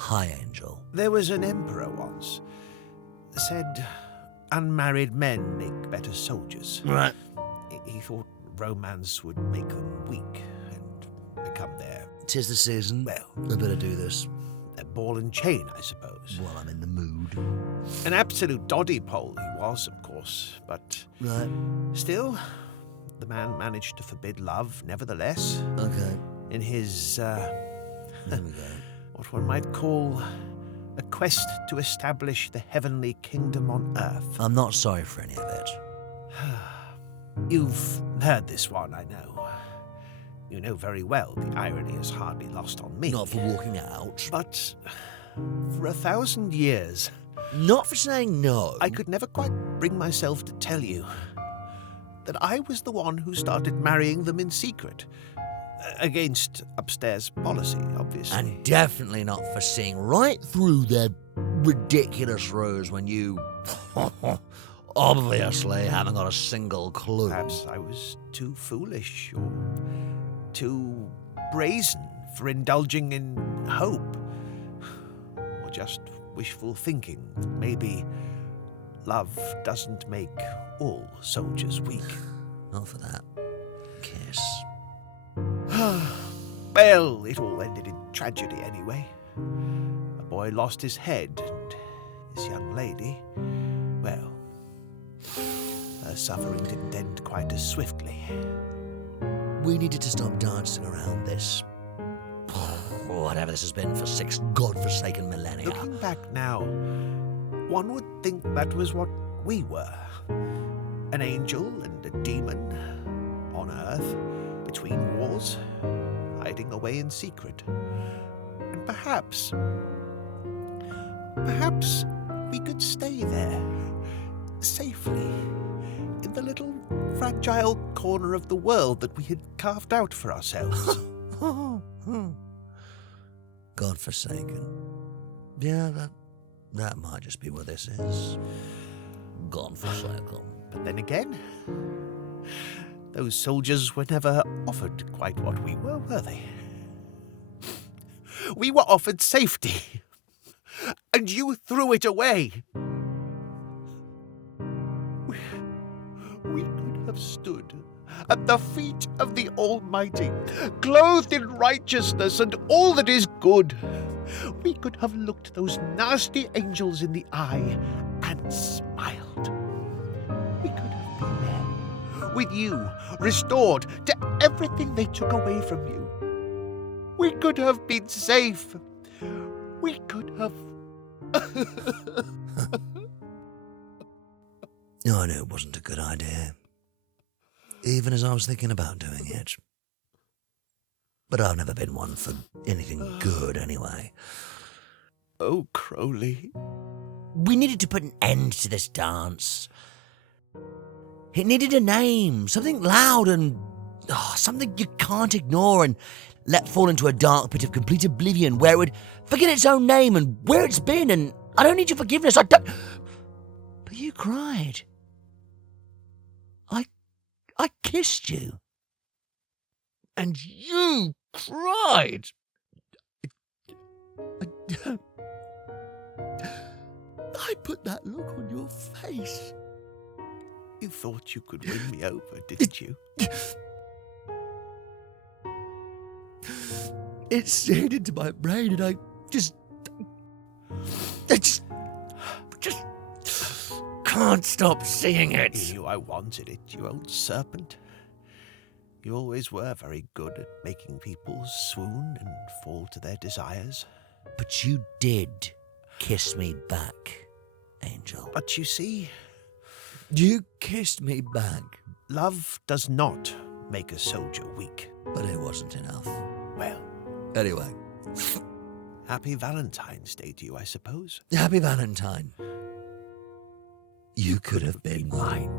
Hi, Angel. There was an emperor once. Said unmarried men make better soldiers. Right. He thought romance would make them weak and become their... 'Tis the season. Well, I better do this. a ball and chain, I suppose. Well, I'm in the mood. An absolute doddy-pole he was, of course, but Right. still, the man managed to forbid love, nevertheless, Okay. in his, Here we go. what one might call a quest to establish the heavenly kingdom on earth. I'm not sorry for any of it. You've heard this one, I know. You know very well the irony is hardly lost on me. Not for walking out. But for 1,000 years, Not for saying no. I could never quite bring myself to tell you that I was the one who started marrying them in secret. Against upstairs policy, obviously. And definitely not for seeing right through their ridiculous ruse when you obviously haven't got a single clue. Perhaps I was too foolish or too brazen for indulging in hope. Or just wishful thinking that maybe love doesn't make all soldiers weak. Not for that kiss. Well, it all ended in tragedy anyway. A boy lost his head, and his young lady, well, her suffering didn't end quite as swiftly. We needed to stop dancing around this. Whatever this has been for 6 godforsaken millennia. Looking back now, one would think that was what we were. An angel and a demon on Earth, between wars, hiding away in secret. And perhaps we could stay there, safely, in the little fragile corner of the world that we had carved out for ourselves. Godforsaken. Yeah, that might just be what this is. Godforsaken. But then again, those soldiers were never offered quite what we were they? We were offered safety, and you threw it away. We could have stood at the feet of the Almighty, clothed in righteousness and all that is good. We could have looked those nasty angels in the eye and smiled. We could have been there, with you, restored to everything they took away from you. We could have been safe. We could have... No, I knew it wasn't a good idea. Even as I was thinking about doing it. But I've never been one for anything good anyway. Oh, Crowley. We needed to put an end to this dance. It needed a name, something loud and something you can't ignore and let fall into a dark pit of complete oblivion where it would forget its own name and where it's been, and I don't need your forgiveness, I don't... But you cried. I kissed you. And you cried. I put that look on your face. You thought you could win me over, didn't you? It seared into my brain and I just can't stop seeing it. You knew I wanted it, you old serpent. You always were very good at making people swoon and fall to their desires. But you did kiss me back, Angel. But you see, You kissed me back. love does not make a soldier weak. But it wasn't enough. Well, Anyway, happy Valentine's Day to you, I suppose. happy Valentine. You could have been mine.